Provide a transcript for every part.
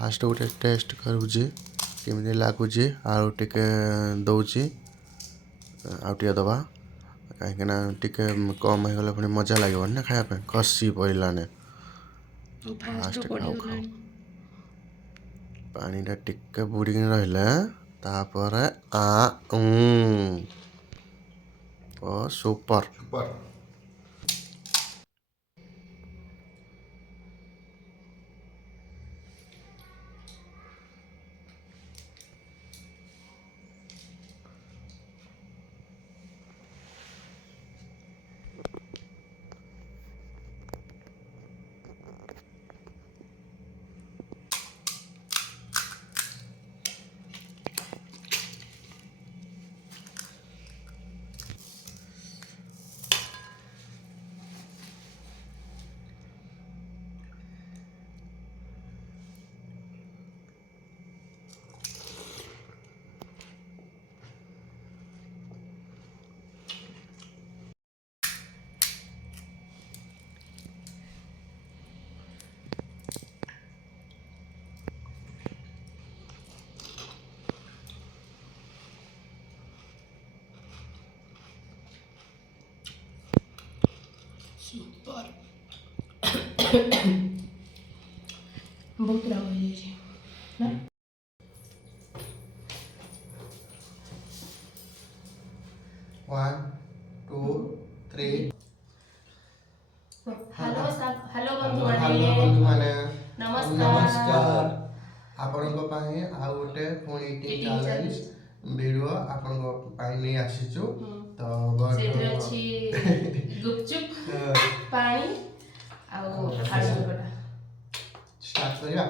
Fast गोटे test करुचे केमी लगुचे आउ टिके दौची आउ टिके दबा कहीं टिके कम हो गले पुणी मजा लगे ना खाया कषि पड़ाने फास्ट खाओ खाओ पानीटा टिके बुड़ीक रहिले तापर सुपर सुपर बहुत राग हो जाए ना 1 2 3 हेलो हेलो बंधु बंधु माने नमस्कार आपनको पाए आ गोटे पुणी इटिंग चैलेंज वीडियो आपनको पाए नहीं आसीचु तो सेठे अछि गुपचुप पानी आउ आलू बटा स्टार्ट करिया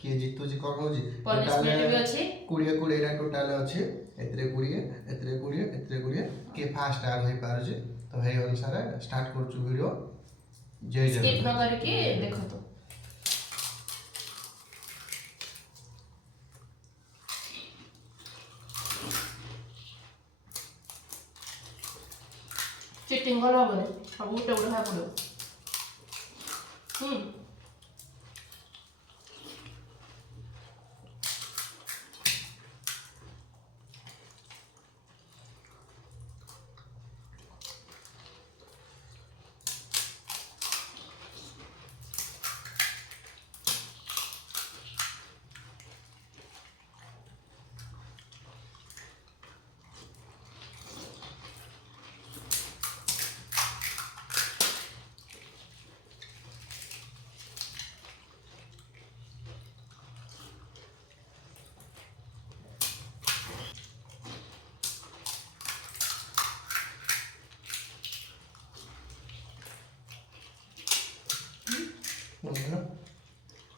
किए जीतु जी कोन होजी पनिशमेंट भी अछि 20 20 रा टोटल अछि एतरे 20 एतरे 20 एतरे 20 के फास्ट आग होई पारु छी तो हे अनुसार स्टार्ट करछु वीडियो जय जय स्किप न करके देखो तो चिटिंग कला बने सब उठे उठा पड़ो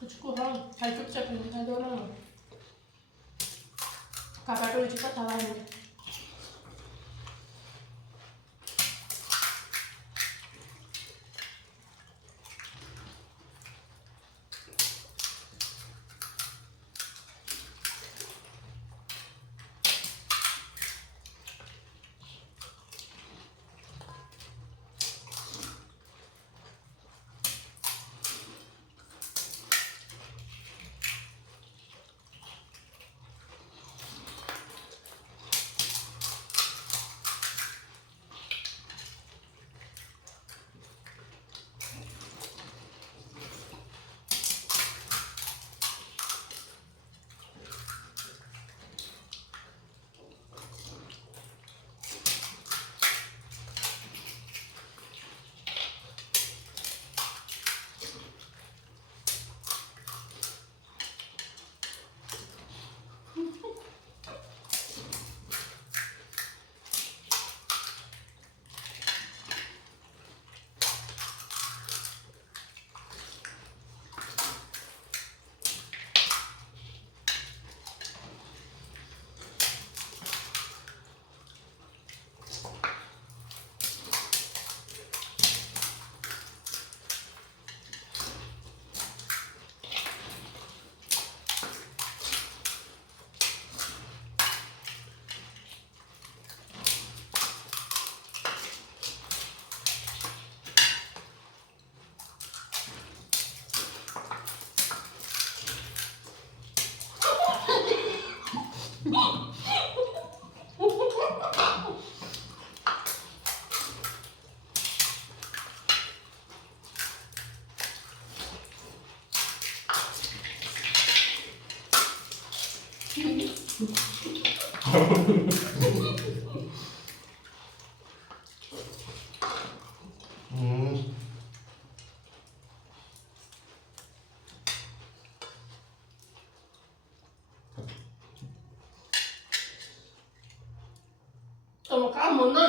कुछ को हाँ हाई चुपचाप दिखाई दो ना काका तो इसी का तवा है Toma calma, não.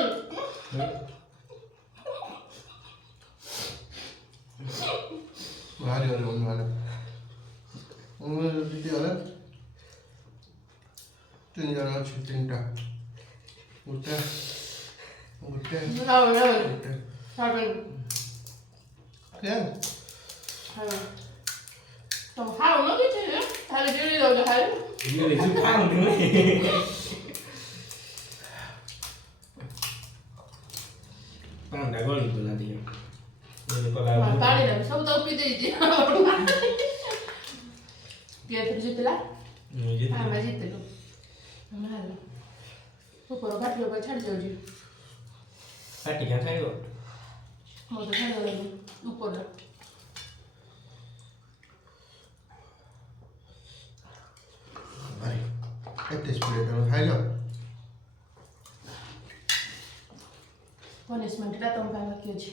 ଭାରି ଗଲେ ବନ୍ଧୁ ମାନେ ଦିଦି ଗଲେ 3 ଜଣ ଅଛି 3ଟା ଗୋଟେ ଗୋଟେ Não, não. ଗୋଟେ Sabe? କେନ୍ Toma calma, não que Hãy đi đâu cho thấy. Như là giúp ăn đúng không? Ăn đã có lịch là gì? Nên có Mà là ta đi làm sao tao biết gì. Dia terjun lah. Như Ah, mas itu loh. Mana ada? Upar kat lo baca jauh je. phát triển khai rồi. Mau tu kan lagi. Upar dah. ଭାରି ଏତେ speed ତମେ ଖାଇଲ Punishment ଟା ତମ ପାଇଁ ବାକି ଅଛି।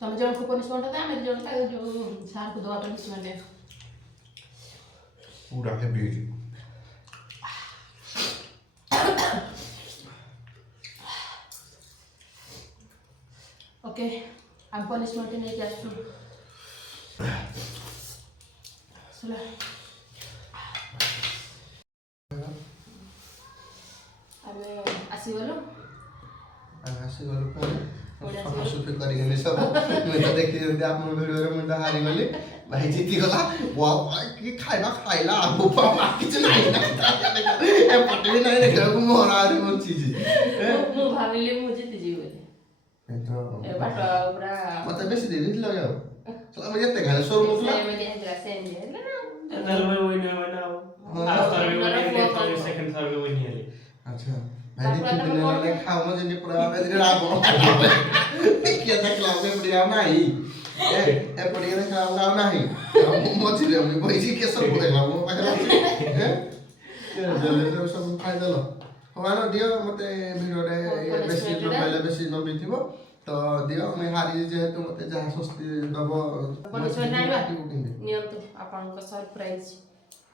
ତମେ ଜଣକୁ punishment ଦେବା ଆମେ ଜଣକା ଯୋଉ ସାର୍କୁ ଦେବା punishment। ପୁରା ହେଭି ହେଇଛି ଓକେ ଆମେ punishment ନେଇକି ଆସୁଛୁ। ସଲା ଆମେ ଆସିଗଲୁ। ଆମେ ଆସିଗଲୁ ପୁଣି ପୁଣି ସଫାସୁଫି କରିକିନି ସବୁ ମୁଇଁ ତ ଦେଖିଛନ୍ତି ଆପଣ ଭିଡ଼ିଓରେ ମୁଇଁ ତ ହାରିଗଲି ଭାଇ ଜିତିଗଲା କି ଖାଇବା ଖାଇଲା ଆଉ କିଛି ନାହିଁ ଏପଟେ ବି ନାହିଁ ଦେଖିବାକୁ ମୋର ଆହୁରି ବଞ୍ଚିଛି ମୁଁ ଭାବିଲି ମୁଁ ଜିତିଯିବି ବୋଲି। ଏ ବାଟ ପୁରା ମତେ ବେଶୀ ଦେଇଦେଇଥିଲ ଆଉ ଆମେ ଯେତେ ଖାଇଲେ ସରୁ ନଥିଲା ସେମିତି ହେଇଥିଲା ସେମିତି ହେଲା ନା। अंदर में वही नहीं बना हो। आज तार में वही नहीं था सेकंड तार में वही नहीं है। ଆଚ୍ଛା ଭାଇ ଦି ତିନି ଦିନ ହେଲାଣି ଖାଉନ ଯେମିତି ପୁରା ଏଥିରେ ରାବଣ କିଏ ଦେଖିଲା ଆଉ ଏପଟେ ଆଉ ନାହିଁ ଏପଟେ ଦେଖିଲା ଆଉ ନାହିଁ ମଝିରେ ମୁଁ ବଇଛି କିଏ ସବୁ ଦେଖିଲା ମୋ ପାଖରେ ଅଛି ସବୁ ଖାଇଦେଲ ହଉ ଆଣ ଦିଅ ମତେ ଭିଡ଼ିଓରେ ବେଶୀ ମୋବାଇଲରେ ବେଶୀ ନବିଥିବ ତ ଦିଅ ମୁଇଁ ହାରି ଯେହେତୁ ମତେ ଯାହା ସ୍ୱସ୍ତି ଦବ punishment ଆଣିବା କିନ୍ତୁ ନିଅନ୍ତୁ ଆପଣଙ୍କ ସରପ୍ରାଇଜ।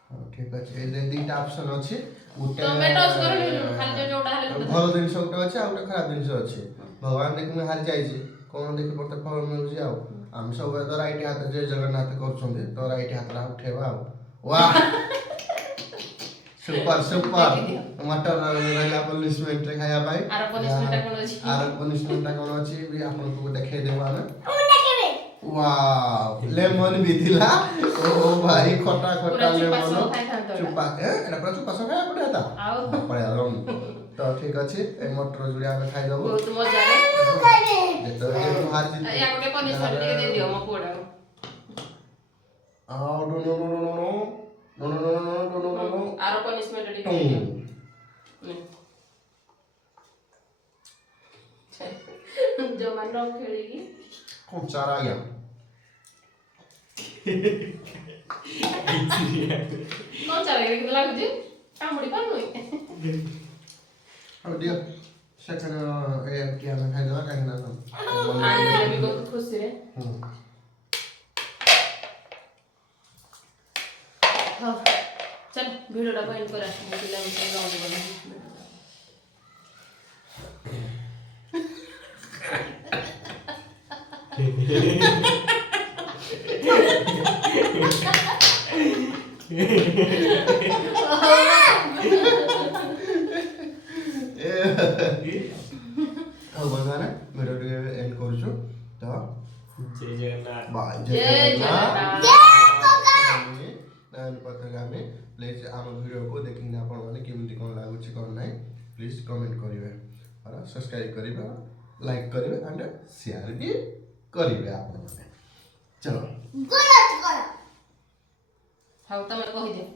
ହଉ ଠିକ ଅଛି ଏଇରେ ଦିଟା ଅପସନ ଅଛି ଗୋଟେ ତମେ ଟଚ୍ କରନି ଖାଲି ଯୋଉଟା ହେଲେ ଗୋଟେ ଭଲ ଜିନିଷ ଗୋଟେ ଅଛି ଆଉ ଗୋଟେ ଖରାପ ଜିନିଷ ଅଛି ଭଗବାନ ଦେଖି ମୁଁ ହାରି ଯାଇଛି କଣ ଦେଖି ମତେ ଫଳ ମିଳୁଛି ଆଉ ଆମେ ସବୁବେଳେ ତ ରାଇଟ୍ ହାତ ଜୟ ଜଗନ୍ନାଥ କରୁଛନ୍ତି ତ ରାଇଟ୍ ହାତଟା ଉଠେଇବା ଆଉ ୱା ସୁପର ସୁପର ମଟର ରହିଲା ପନିଶମେଣ୍ଟରେ ଖାଇବା ପାଇଁ ଆର punishment ଟା କଣ ଅଛି? ଆର ପନିଶମେଣ୍ଟଟା କଣ ଅଛି ବି ଆପଣଙ୍କୁ ଦେଖେଇଦେବା ଆମେ वाव लेमन भी थिला ओ भाई खट्टा खट्टा लेमन चुपा एटा पूरा चुपा सब खाया पड़े था आओ पड़े आलम तो ठीक अछि ए मटर जुड़िया में खाई दबो बहुत मजा रे जेतो जे हार जीत या गोटे punishment ଟିକେ ଦେଇ ଦିଅ ମୋ ପୁଅଟା। आओ no no no no no no no no no no no no ଆର punishment ଟିକେ ଦେଇ ଦିଅ। ଜମା ନ ଖେଳିକି कौन चारा गया କଣ ଚାଲିକି କେତେ ଲାଗୁଛି କାମୁଡ଼ି ପାରୁନି। अब दियो सेकंड ए क्या में खाई दवा काहे ना ଆଣିଲେ ବି ବହୁତ ଖୁସିରେ। ହଉ ଚାଲ ଭିଡ଼ିଓଟା ଏଣ୍ଡ କରିବା ପିଲାମାନେ ଗାଉଁଲି ଗଲେ। ଆଉ ବନ୍ଧୁମାନେ ଭିଡ଼ିଓ ଟିକେ ଏଣ୍ଡ କରୁଛୁ ତ जय जगन्नाथ। बाय ଜୟ ଜଗନ୍ନାଥ। ଆମେ ପ୍ଲିଜ୍ ଆମ ଭିଡ଼ିଓକୁ ଦେଖିକିନା ଆପଣମାନେ କେମିତି କ'ଣ ଲାଗୁଛି କ'ଣ ନାହିଁ ପ୍ଲିଜ୍ କମେଣ୍ଟ କରିବେ ଆଉ ସବସ୍କ୍ରାଇବ୍ କରିବେ ଲାଇକ୍ କରିବେ ଆଣ୍ଡ ସେୟାର ବି କରିବେ ଆପଣମାନେ ଚलो ହଉ ତମେ କହିଦିଅ।